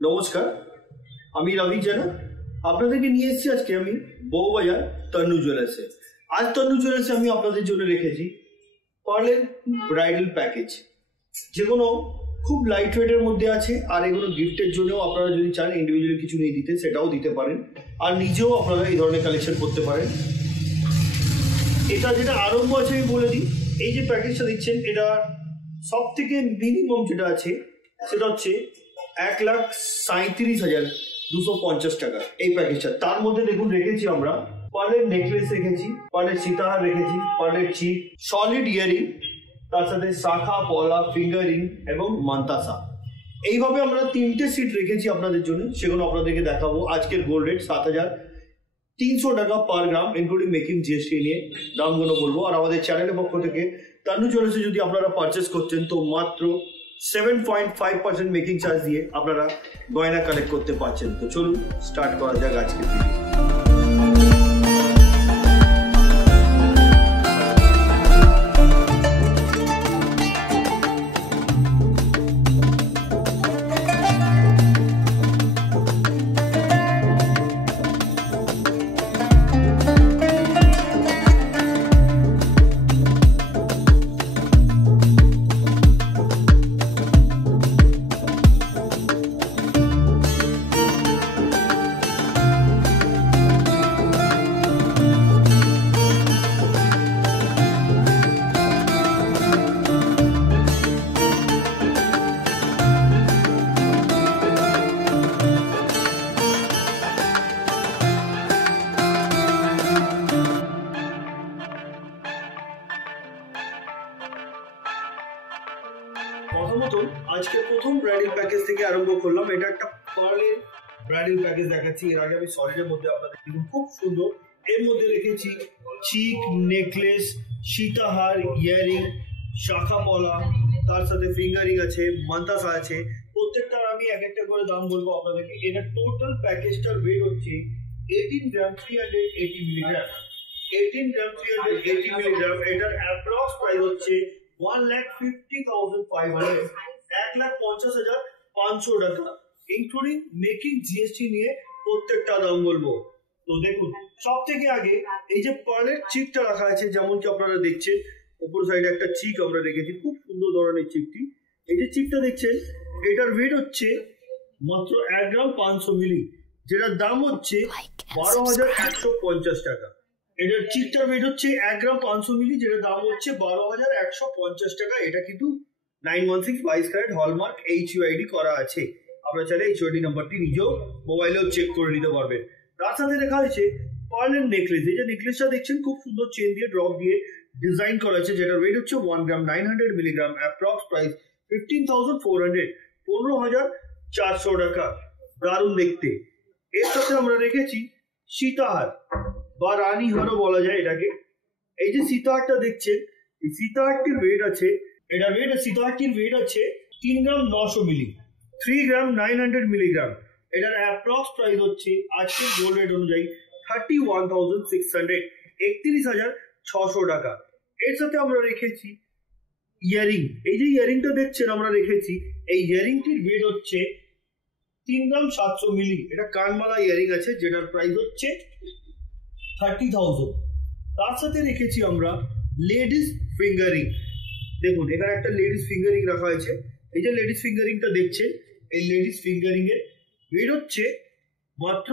নমস্কার, আমি রবি জানা আপনাদেরকে নিয়ে এসেছি আজকে আমি বউবাজার তন্নু জুয়েলার্সে। আজ তন্নু জুয়েলার্সে আমি আপনাদের জন্য রেখেছি পার্লের ব্রাইডাল প্যাকেজ, যেগুলো খুব লাইট ওয়েটের মধ্যে আছে। আর এগুলো গিফটের জন্যও আপনারা যদি চান ইন্ডিভিজুয়ালি কিছু নিয়ে দিতে সেটাও দিতে পারেন, আর নিজেও আপনারা এই ধরনের কালেকশন করতে পারেন। এটা যেটা আরম্ভ আছে আমি বলে দিই, এই যে প্যাকেজটা দিচ্ছেন এটা সব থেকে মিনিমাম যেটা আছে সেটা হচ্ছে 1,37,250 টাকা এই প্যাকেজটা। তার মধ্যে দেখুন রেখেছি আমরা পার্লের নেকলেস রেখেছি, পার্লের সীতাহার রেখেছি, পার্লের চিপ, সলিড ইয়ারিং, তার সাথে শাখা, পলা, ফিঙ্গারিং এবং মান্তাসা। এইভাবে আমরা 3টে সিট রেখেছি আপনাদের জন্য, সেগুলো আপনাদেরকে দেখাবো। আজকের গোল্ড রেট 7,300 টাকা পার গ্রাম ইনক্লুডিং মেকিং জিএসটি নিয়ে দামগুলো বলবো। আর আমাদের চ্যানেলের পক্ষ থেকে তন্নু জুয়েলার্সে যদি আপনারা পারচেস করছেন তো মাত্র 7.5% মেকিং চার্জ দিয়ে আপনারা গয়না কালেক্ট করতে পারছেন। তো চলুন স্টার্ট করা যাক আজকের ভিডিও। প্রথমত আজকে প্রথম ব্রাইডাল প্যাকেজ থেকে আরম্ভ করলাম। এটা একটা পার্লের ব্রাইডাল প্যাকেজ দেখাচ্ছি। এর আগে আমি সলিডের মধ্যে আপনাদের খুব সুন্দর এর মধ্যে রেখেছি চিক, নেকলেস, সীতাহার, ইয়ারিং, শাখা পলা, তার সাথে ফিঙ্গারিং আছে, মান্তাসা আছে। প্রত্যেকটার আমি এক একটা করে দাম বলবো আপনাদেরকে। এটা টোটাল প্যাকেজটার ওয়েট হচ্ছে 18 গ্রাম 380 মিলিগ্রাম। 18 গ্রাম 380 মিলিগ্রাম। এটার অ্যাপ্রক্স প্রাইস হচ্ছে 1,50,500, 1,50,500 টাকা ইনক্লুডিং মেকিং জিএসটি নিয়ে প্রত্যেকটা দাম বলবো। তো দেখুন, সব থেকে আগে এই যে পার্লের চিকটা রাখা আছে, যেমন কি আপনারা দেখছেন উপর সাইডে একটা চিক আমরা রেখেছি, খুব সুন্দর ধরনের চিকটি। এই যে চিকটা দেখছেন এটার ওয়েট হচ্ছে মাত্র 1 গ্রাম 500 মিলি, যেটার দাম হচ্ছে 12,150 টাকা। এটার চিকটার ওয়েট হচ্ছে 1 গ্রাম 500 মিলি, যেটার দাম হচ্ছে 12,150 টাকা। এটা কিন্তু 916 22 ক্যারেট হলমার্ক HUID করা আছে। আপনারা চাইলে HUID নাম্বারটি নিজেও মোবাইলেও চেক করে নিতে পারবেন। তার সাথে দেখা হয়েছে পার্লের নেকলেস। এই যে নেকলেসটা দেখছেন খুব সুন্দর চেন দিয়ে ড্রপ দিয়ে ডিজাইন করা আছে, যেটার ওয়েট হচ্ছে 1 গ্রাম 900 মিলিগ্রাম। অ্যাপ্রক্স প্রাইস 15,400, 15,400 টাকা। দারুণ দেখতে। এর সাথে আমরা রেখেছি সীতাহার বা রানী হারও বলা যায় এটাকে। এই যে সীতাহারটা দেখছেন, এই সীতাহারটির ওয়েট আছে, এটার ওয়েট সীতাহারটির ওয়েট আছে 3 গ্রাম 900 মিলি, 3 গ্রাম 900 মিলিগ্রাম। এটার অ্যাপ্রক্স প্রাইস হচ্ছে আজকের গোল্ড রেট অনুযায়ী 31,600, 31,600 টাকা। এর সাথে আমরা রেখেছি ইয়ারিং। এই যে ইয়ারিংটা দেখছেন আমরা রেখেছি, এই ইয়ারিংটির ওয়েট হচ্ছে 3 গ্রাম 700 মিলি। এটা কানমালা ইয়ারিং আছে, যেটার প্রাইস হচ্ছে 30,000। তার সাথে রেখেছি আমরা লেডিস ফিঙ্গারিং। দেখুন এখানে একটা লেডিস ফিঙ্গারিং রাখা হয়েছে। এই যে লেডিস ফিঙ্গারিংটা দেখছেন, এই লেডিস ফিঙ্গারিং এর ওয়েট হচ্ছে মাত্র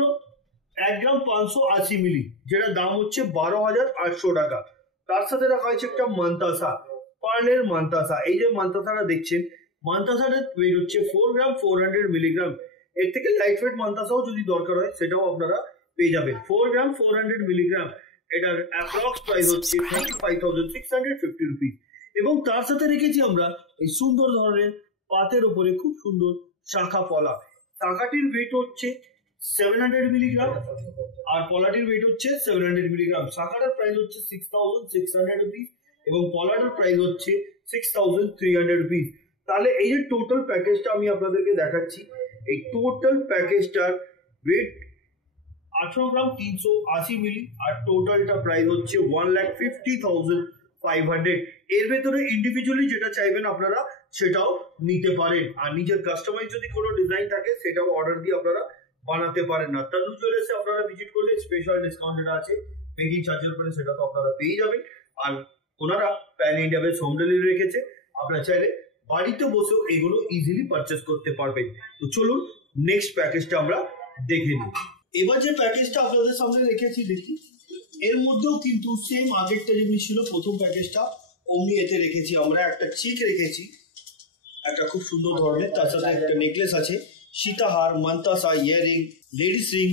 1 গ্রাম 580 মিলি, যেটার দাম হচ্ছে 12,800 টাকা। তার সাথে রাখা হয়েছে একটা মান্তাসা, পার্লের মান্তাসা। এই যে মান্তাসাটা দেখছেন, মান্তাসাটার ওয়েট হচ্ছে 4 গ্রাম 400 মিলিগ্রাম। এর থেকে লাইট ওয়েট মান্তাসাও যদি দরকার হয় সেটাও আপনারা পেয়ে যাবেন। 4 গ্রাম 400 মিলিগ্রাম। এটার অ্যাপ্রক্স প্রাইস হচ্ছে 35,650 রুপিস। এবং তার সাথে রেখেছি আমরা এই সুন্দর ধরনের পাতের উপরে খুব সুন্দর শাখা পলা। শাখাটির ওয়েট হচ্ছে 700 মিলিগ্রাম আর পলাটির ওয়েট হচ্ছে 700 মিলিগ্রাম। শাখাটার প্রাইস হচ্ছে 6,600 রুপিস এবং পলাটার প্রাইস হচ্ছে 6,300 রুপিস। তাহলে এই যে টোটাল প্যাকেজটা আমি আপনাদেরকে দেখাচ্ছি, এই টোটাল প্যাকেজটার ওয়েট 18 গ্রাম 380 মিলি আর টোটালটা প্রাইস হচ্ছে 1,50,500। এর ভেতরে ইন্ডিভিজুয়ালি যেটা চাইবেন আপনারা সেটাও নিতে পারেন। আর নিজের কাস্টমাইজ যদি কোনো ডিজাইন থাকে সেটাও অর্ডার দিয়ে আপনারা বানাতে পারেন। না তানু জুয়েলার্সে আপনারা ভিজিট করলে স্পেশাল ডিসকাউন্ট যেটা আছে মেকিং চার্জের উপরে সেটা তো আপনারা পেয়ে যাবেন। আর ওনারা pan India base home delivery রেখেছে, আপনারা চাইলে বাড়িতে বসেও এগুলো ইজিলি পারচেস করতে পারবেন। তো চলুন নেক্সট প্যাকেজটা আমরা দেখে নিই। এবার যে প্যাকেজটা আপনাদের সামনে রেখেছি দেখি, এর মধ্যেও কিন্তু সেম আগেরটা যেমনি ছিল প্রথম প্যাকেজটা অমনি এতে রেখেছি আমরা একটা চিক রেখেছি, একটা খুব সুন্দর ধরনের, তার সাথে একটা নেকলেস আছে, সীতাহার, মান্তাসা, ইয়ারিং, লেডিস রিং,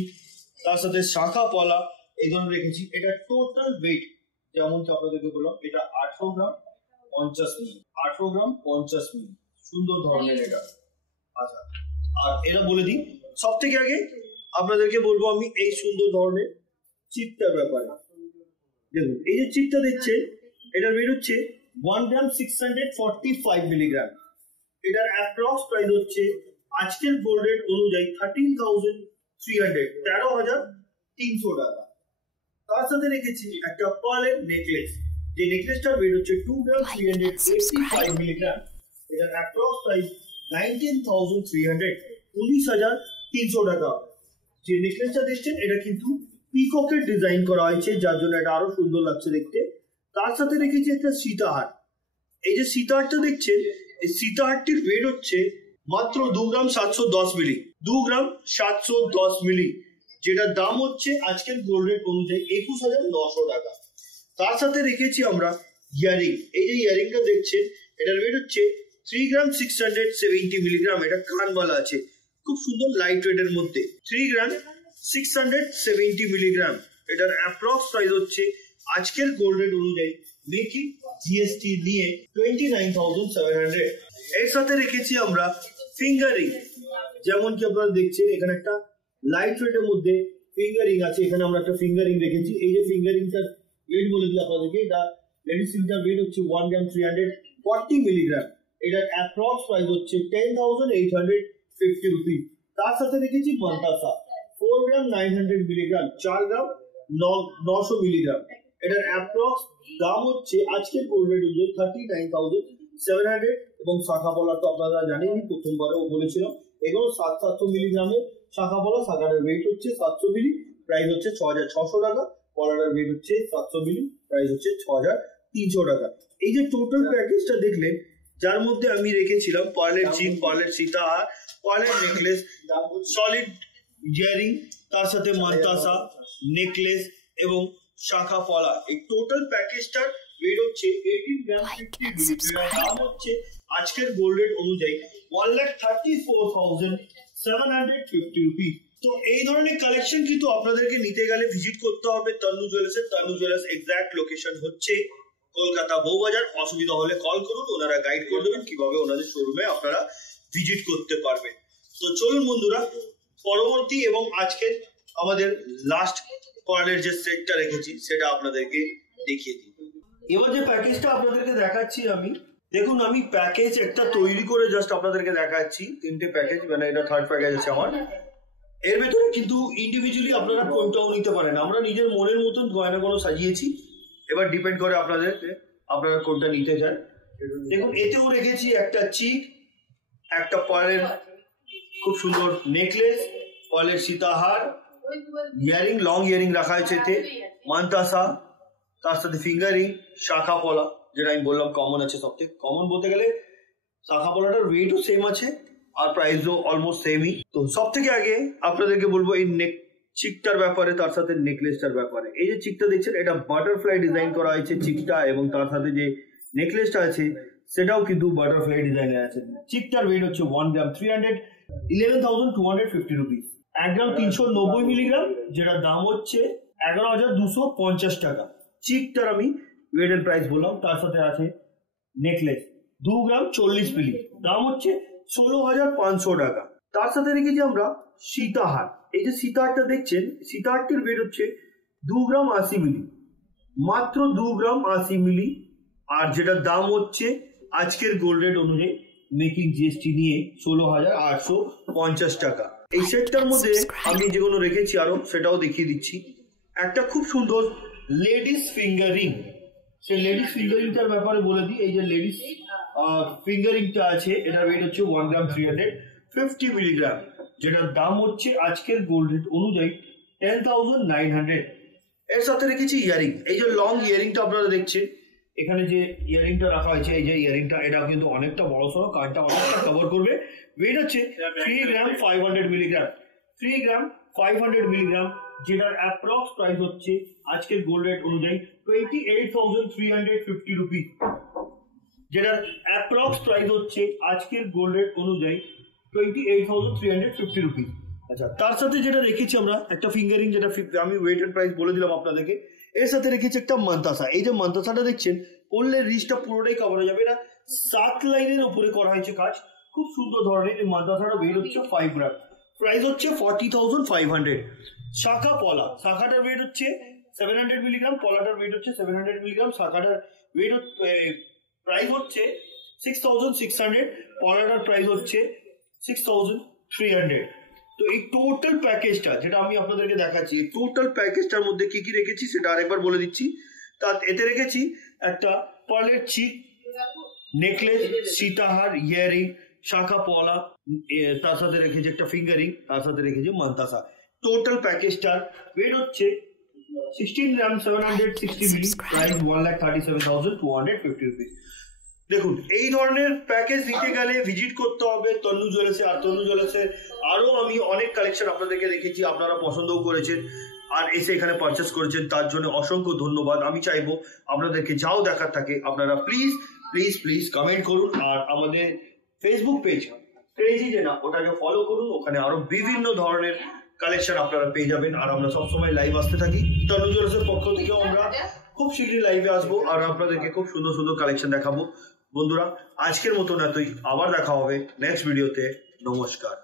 তার সাথে শাখা পলা এই ধরনের রেখেছি। এটা টোটাল ওয়েট যেমন কি আপনাদেরকে বললাম, এটা 18 গ্রাম 50 মিলি, 18 গ্রাম 50 মিলি, সুন্দর ধরনের এটা। আচ্ছা, আর এটা বলে দিই সব থেকে আগে আপনাদেরকে বলবো আমি এই সুন্দর ধরনের চিপটার ব্যাপারে। দেখুন এই যে চিপটা দেখছেন, এটার ওয়েট হচ্ছে 1 গ্রাম 645 মিলিগ্রাম। এটার অ্যাপ্রক্স প্রাইস হচ্ছে আজকের গোল্ড রেট অনুযায়ী 13,300, 13,300 টাকা। তার সাথে রেখেছি একটা পার্লের নেকলেস, যে নেকলেসটার ওয়েট হচ্ছে 2 গ্রাম 385 মিলিগ্রাম। এটার অ্যাপ্রক্স প্রাইস 19,300, 19,300 টাকা। যে নেকলেসটা দেখছেন এটা কিন্তু পিককের ডিজাইন করা হয়েছে, যার জন্য এটা আরো সুন্দর লাগছে দেখতে। তার সাথে রেখেছি একটা সীতাহার। এই যে সীতাহারটা দেখছেন, এই সীতাহারটির ওয়েট হচ্ছে মাত্র 2 গ্রাম 710 মিলি, 2 গ্রাম 710 মিলি, যেটার দাম হচ্ছে আজকের গোল্ড রেট অনুযায়ী 21,900 টাকা। তার সাথে রেখেছি আমরা ইয়ারিং। এই যে ইয়ারিংটা দেখছেন, এটার ওয়েট হচ্ছে 3 গ্রাম 670 মিলিগ্রাম। এটা কানবালা আছে, খুব সুন্দর লাইট ওয়েটের মধ্যে, 3 গ্রাম 670 মিলিগ্রাম। এটার অ্যাপ্রক্স প্রাইস হচ্ছে আজকের গোল্ড রেট অনুযায়ী মেকিং জিএসটি নিয়ে 29,700। এর সাথে রেখেছি আমরা ফিঙ্গারিং, যেমন কি আপনারা দেখছেন এখানে একটা লাইট ওয়েটের মধ্যে ফিঙ্গারিং আছে। এখানে আমরা একটা ফিঙ্গারিং রেখেছি। এই যে ফিঙ্গারিংটার ওয়েট বলে দিই আপনাদেরকে, এটা লেডিস রিংটার ওয়েট হচ্ছে 1 গ্রাম 340 মিলিগ্রাম। এটার অ্যাপ্রক্স প্রাইস হচ্ছে 10,850 রুপিস। তার সাথে রেখেছি মান্তাসা, 4 গ্রাম 900 মিলিগ্রাম, 4 গ্রাম 900 মিলিগ্রাম। এটার অ্যাপ্রক্স দাম হচ্ছে আজকের গোল্ড রেট অনুযায়ী 39,700। এবং শাখা পলা তো আপনারা জানেনই, প্রথমবারেও বলেছিলাম এগুলো 700 মিলিগ্রামের শাখা পলা। শাখার ওয়েট হচ্ছে 700 মিলি, প্রাইস হচ্ছে 6,600 টাকা। পলাটার ওয়েট হচ্ছে 700 মিলি, প্রাইস হচ্ছে 6,300 টাকা। এই যে টোটাল প্যাকেজটা দেখলেন, যার মধ্যে আমি রেখেছিলাম পার্লের চিপ, পার্লের সীতাহার, পার্লের নেকলেস, সলিড ইয়ারিং, তার সাথে মান্তাসা, নেকলেস এবং শাখা পলা, এই টোটাল প্যাকেজটার ওয়েট হচ্ছে 18 গ্রাম 50 মিলি। দাম হচ্ছে আজকের গোল্ড রেট অনুযায়ী 1,34,750 রুপিস। তো এই ধরনের কালেকশন কিন্তু আপনাদেরকে নিতে গেলে ভিজিট করতে হবে তানু জুয়েলার্সের। তানু জুয়েলার্স এক্সাক্ট লোকেশন হচ্ছে কলকাতা বউবাজার। অসুবিধা হলে কল করুন, ওনারা গাইড করে দেবেন কিভাবে ওনাদের শোরুমে আপনারা ভিজিট করতে পারবেন। তো চলুন বন্ধুরা, পরবর্তী এবং আজকের আমাদের লাস্ট পার্লের যে সেটটা রেখেছি সেটা আপনাদেরকে দেখিয়ে দিই। এবার যে প্যাকেজটা আপনাদেরকে দেখাচ্ছি আমি, দেখুন আমি প্যাকেজ একটা তৈরি করে জাস্ট আপনাদেরকে দেখাচ্ছি। 3টে প্যাকেজ, মানে এটা 3rd প্যাকেজ আছে আমার। এর ভেতরে কিন্তু ইন্ডিভিজুয়ালি আপনারা কোনটাও নিতে পারেন। আমরা নিজের মনের মতন গয়নাগুলো সাজিয়েছি, এবার ডিপেন্ড করে আপনারা কোনটা নিতে চান। দেখুন এতেও রেখেছি একটা চিক, একটা পার্লের খুব সুন্দর নেকলেস, পার্লের সীতাহার, ইয়ারিং, লং ইয়ারিং রাখা হয়েছে এতে, মান্তাসা, তার সাথে ফিঙ্গারিং, শাখা পলা, যেটা আমি বললাম কমন আছে। সবথেকে কমন বলতে গেলে শাখা পলাটার ওয়েটও সেম আছে আর প্রাইসও অলমোস্ট সেমই। তো সব থেকে আগে আপনাদেরকে বলবো এই নেক চিকটার ব্যাপারে, তার সাথে নেকলেসটার ব্যাপারে। এই যে চিকটা দেখছেন, এটা বাটারফ্লাই ডিজাইন করা হয়েছে চিকটা, এবং তার সাথে যে নেকলেসটা আছে সেটাও কিন্তু বাটারফ্লাই ডিজাইনে আছে। চিকটার ওয়েট হচ্ছে 1 গ্রাম 11,250 রুপিস, 1 গ্রাম 390 মিলিগ্রাম, যেটার দাম হচ্ছে 11,250 টাকা। চিকটার আমি ওয়েট এর প্রাইস বললাম। তার সাথে আছে নেকলেস 2 গ্রাম 40 মিলি, দাম হচ্ছে 16,500 টাকা। তার সাথে রেখেছি আমরা সীতাহার। এই যে সীতাহারটা দেখছেন, সীতাহারটির ওয়েট হচ্ছে 2 গ্রাম 80 মিলি, মাত্র 2 গ্রাম 80 মিলি, আর যেটার দাম হচ্ছে আজকের গোল্ড রেট অনুযায়ী মেকিং জিএসটি নিয়ে 16,850 টাকা। এই সেটটার মধ্যে আমি যেগুলো রেখেছি আরো সেটাও দেখিয়ে দিচ্ছি। একটা খুব সুন্দর লেডিস ফিঙ্গারিং, সেই লেডিস ফিঙ্গারিংটার ব্যাপারে বলে দিই। এই যে লেডিস ফিঙ্গারিংটা আছে, এটার ওয়েট হচ্ছে 1 গ্রাম 350 মিলিগ্রাম, যেটার দাম হচ্ছে আজকের গোল্ড রেট অনুযায়ী 10,900। এর সাথে রেখেছি ইয়ারিং। এই যে লং ইয়ারিংটা আপনারা দেখছেন, এখানে যে ইয়ারিংটা রাখা হয়েছে, এই যে ইয়ারিংটা, এটা কিন্তু অনেকটা বড় সড়ো, কানটা অনেকটা কভার করবে। ওয়েট হচ্ছে 3 গ্রাম 500 মিলিগ্রাম, 3 গ্রাম 500 মিলিগ্রাম, যেটার অ্যাপ্রক্স প্রাইস হচ্ছে আজকের গোল্ড রেট অনুযায়ী 28,350 রুপি, যেটার অ্যাপ্রক্স প্রাইস হচ্ছে আজকের গোল্ড রেট অনুযায়ী 28,350 রুপি। আচ্ছা, তার সাথে যেটা রেখেছি আমরা একটা ফিঙ্গারিং, যেটা আমি ওয়েট এন্ড প্রাইস বলে দিলাম আপনাদেরকে। এর সাথে রেখেছি একটা মান্তাসা। এই যে মান্তাসাটা দেখছেন, পড়লে রিচটা পুরোটাই কভার হয়ে যাবে। এটা 7 লাইনের উপরে করা হয়েছে কাজ, খুব সুন্দর ধরনের। এই মান্তাসাটা ওয়েট হচ্ছে 5 গ্রাম, প্রাইস হচ্ছে 40,500। শাখা পলা, শাখাটার ওয়েট হচ্ছে 700 মিলিগ্রাম, পলাটার ওয়েট হচ্ছে 700 মিলিগ্রাম। শাখাটার ওয়েট প্রাইস হচ্ছে 6,600, পলাটার প্রাইস হচ্ছে 6,300। তো এই টোটাল প্যাকেজটা যেটা আমি আপনাদেরকে দেখাচ্ছি, এই টোটাল প্যাকেজটার মধ্যে কি কি রেখেছি সেটা আরেকবার বলে দিচ্ছি। এতে রেখেছি একটা পার্লের চিক, নেকলেস, সীতাহার, ইয়ারিং, শাখা পলা, তার সাথে রেখেছি একটা ফিঙ্গারিং, তার সাথে রেখেছি মান্তাসা। টোটাল প্যাকেজটার ওয়েট হচ্ছে 16 গ্রাম 760 মিলি, প্রাইস 1,37,250 রুপিস। দেখুন, এই ধরনের প্যাকেজ নিতে গেলে ভিজিট করতে হবে তন্নু জুয়েলার্সে। আর তন্নু জুয়েলার্সে আরো আমি অনেক কালেকশন আপনাদেরকে রেখেছি, আপনারা পছন্দও করেছেন আর এসে এখানে পারচেস করেছেন, তার জন্য অসংখ্য ধন্যবাদ। আমি চাইবো আপনাদেরকে যাও দেখার থাকে আপনারা প্লিজ প্লিজ প্লিজ কমেন্ট করুন, আর আমাদের ফেসবুক পেজ ক্রেজি জেনা ওটাকে ফলো করুন, ওখানে আরো বিভিন্ন ধরনের কালেকশন আপনারা পেয়ে যাবেন। আর আমরা সবসময় লাইভ আসতে থাকি, তন্নু জুয়েলার্সের পক্ষ থেকেও আমরা খুব শীঘ্রই লাইভে আসবো আর আপনাদেরকে খুব সুন্দর সুন্দর কালেকশন দেখাবো। বন্ধুরা, আজকের মতন এতই, আবার দেখা হবে নেক্সট ভিডিওতে। নমস্কার।